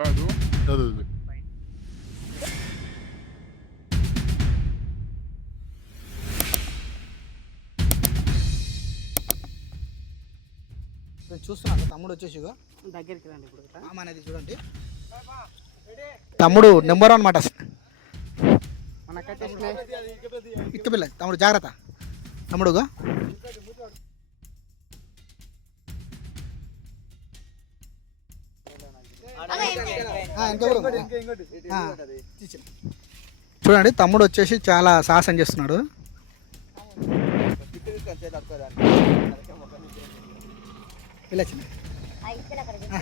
కాదు. అదే అదే. నేను చూస్తున్నాను తమ్ముడు వచ్చేసి ఇగో దగ్గరికి రండి ఇప్పుడు ఇట్లా. మామ అనేది చూడండి తమ్ముడు నెంబర్ వన్ మాట మనకైతే ఇక్క పిల్ల తమ్ముడు జాగ్రత్త తమ్ముడుగా చూడండి తమ్ముడు వచ్చేసి చాలా సాహసం చేస్తున్నాడు. వెళ్ళొచ్చిన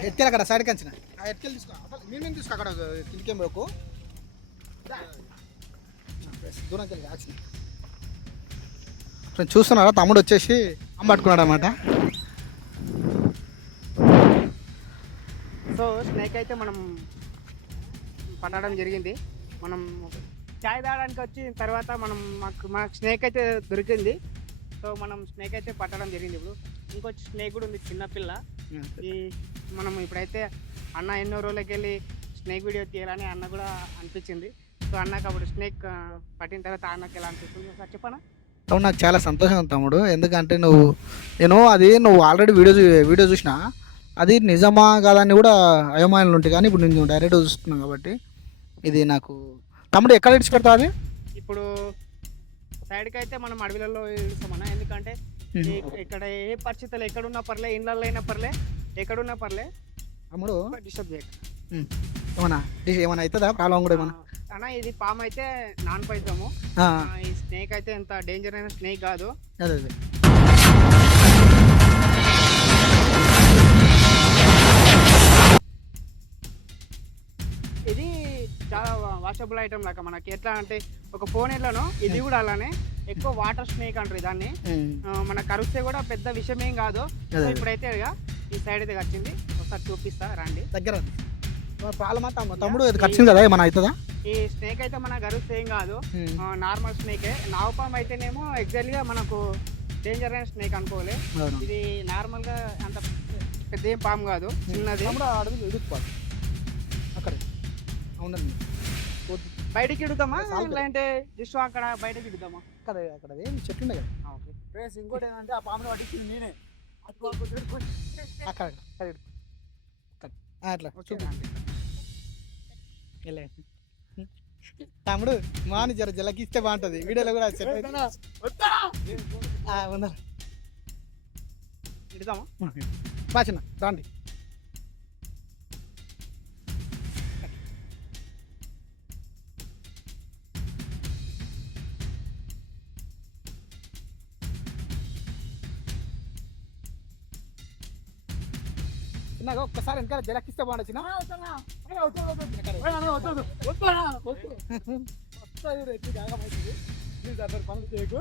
ఎత్తుకెళ్ళి అక్కడ సైడ్కి వచ్చిన ఎత్తుకెళ్ళి తీసుకో మేము తీసుకో అక్కడ కిందికేం పోకు దూరంకి వెళ్ళి యాక్షన్ చూస్తున్నారా తమ్ముడు వచ్చేసి అమ్మ పట్టుకున్నాడు అనమాట. సో స్నేక్ అయితే మనం పట్టడం జరిగింది. మనం చాయ్ తాగడానికి వచ్చిన తర్వాత మనకు స్నేక్ అయితే దొరికింది. సో మనం స్నేక్ అయితే పట్టడం జరిగింది. ఇప్పుడు ఇంకొచ్చి స్నేక్ కూడా ఉంది చిన్నపిల్ల. ఈ మనం ఇప్పుడైతే అన్న ఎన్నో రోజులకి వెళ్ళి స్నేక్ వీడియో తీయాలని అన్న కూడా అనిపించింది. సో అన్నకు అప్పుడు స్నేక్ పట్టిన తర్వాత అన్నకి ఎలా అనిపిస్తుంది ఒకసారి చెప్పనా? అవును నాకు చాలా సంతోషంగా ఉంది తమ్ముడు. ఎందుకంటే నువ్వు ఆల్రెడీ వీడియో చూసినా అది నిజమా కాదని కూడా అయోమయాలు ఉంటాయి, కానీ ఇప్పుడు నేను డైరెక్ట్గా చూస్తున్నాను కాబట్టి ఇది నాకు తమ్ముడు ఎక్కడ ఇడిచిపెడతావు అది ఇప్పుడు సైడ్కి అయితే మనం అడవిలలో ఇస్తామన్నా. ఎందుకంటే ఇక్కడ ఏ పరిస్థితులు ఎక్కడున్నా పర్లే, ఇళ్ళల్లో అయినా పర్లే, ఎక్కడున్నా పర్లే తమ్ముడు డిస్టర్బ్ చేయక. ఏమైనా అవుతుందా ప్రాబ్లం కూడా ఏమన్నా? అన్న ఇది పాము అయితే నాన్ పైతాము. ఈ స్నేక్ అయితే ఎంత డేంజర్ అయిన స్నేక్ కాదు. అదే అదే ఇది చాలా వాషబుల్ ఐటమ్ లాగా మనకి ఎట్లా అంటే ఒక ఫోన్ ఎట్లనో ఇది కూడా అలానే ఎక్కువ వాటర్ స్నేక్ అంటారు దాన్ని. మన కరిస్తే కూడా పెద్ద విషయం ఏం కాదు. ఇప్పుడైతే ఈ సైడ్ అయితే వచ్చింది, ఒకసారి చూపిస్తా రండి దగ్గర. తమ్ముడు వచ్చింది కదా ఏమన్నా అవుతుందా? ఈ స్నేక్ అయితే మన గరుస్తే ఏం కాదు, నార్మల్ స్నేకే. నాగుపాము అయితేనేమో ఎగ్జాక్ట్ గా మనకు డేంజర్ అయిన స్నేక్ అనుకోలే. ఇది నార్మల్ గా అంత పెద్ద ఏం పాము కాదు, చిన్నది. అక్కడ అవునండి బయటికి ఇడుతామా లేదంటే జస్ట్ అక్కడ బయటకి ఇడుతామా? అక్కడ అక్కడ ఏం చెట్లు ఉన్నాయి కదా. ఓకే. ఇంకోటి ఏంటంటే ఆ పామును పట్టించింది నేనే. అక్కడ అట్లా తమ్ముడు మాని జర జలకిస్తే బాగుంటుంది. వీడియోలో కూడా ఇడుతామా? పాచిన రాండి. నాకు ఒక్కసారి వెనకాల జలకిస్తే బాగుండొచ్చు. పనులు చేయకు.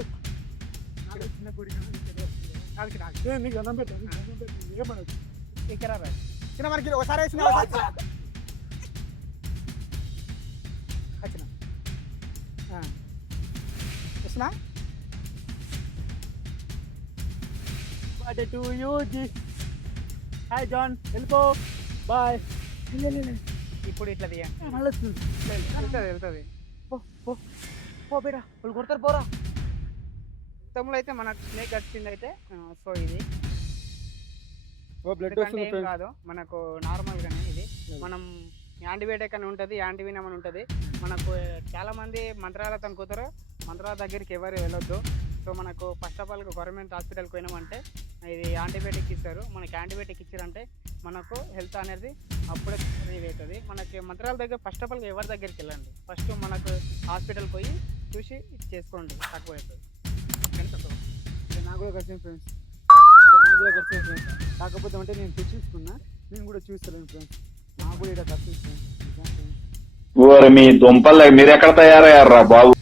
చిన్న మనకి ఒకసారి వేసిన వచ్చిన టు యూ హాయ్ జాన్, వెళ్ళిపో, బాయ్. ఇప్పుడు ఇట్లా వెళ్తుంది. పో బేరా, వాళ్ళు కొడతారు, పోరా. మొత్తంలో అయితే మనకు స్నేక్ వచ్చింది అయితే. సో ఇది ఏం కాదు, మనకు నార్మల్గానే ఇది. మనం యాంటీబయాటిక్ అని ఉంటుంది, యాంటీవినమ్ అని ఉంటుంది. మనకు చాలా మంది మంత్రాలతో అనుకుంటారు, మంత్రాల దగ్గరికి ఎవరు వెళ్ళొద్దు. సో మనకు ఫస్ట్ ఆఫ్ ఆల్ గవర్నమెంట్ హాస్పిటల్కి పోయినామంటే ఇది యాంటీబయాటిక్ ఇస్తారు. మనకి యాంటీబయాటిక్ ఇచ్చారంటే మనకు హెల్త్ అనేది అప్పుడే రిలీవ్ అవుతుంది. మనకి మంత్రాల దగ్గర ఫస్ట్ ఆఫ్ ఆల్ ఎవరి దగ్గరికి వెళ్ళండి, ఫస్ట్ మనకు హాస్పిటల్కి పోయి చూసి చేసుకోండి, తక్కువ అవుతుంది. నాకు కూడా వచ్చింది ఫ్రెండ్స్, కాకపోతే అంటే నేను చూసుకున్నా, నేను కూడా చూస్తలేను ఫ్రెండ్స్. నాకు కూడా ఇక్కడ వచ్చింది ఫ్రెండ్స్. మీ దుంపలు మీరు ఎక్కడ తయారయ్యారా బాబు?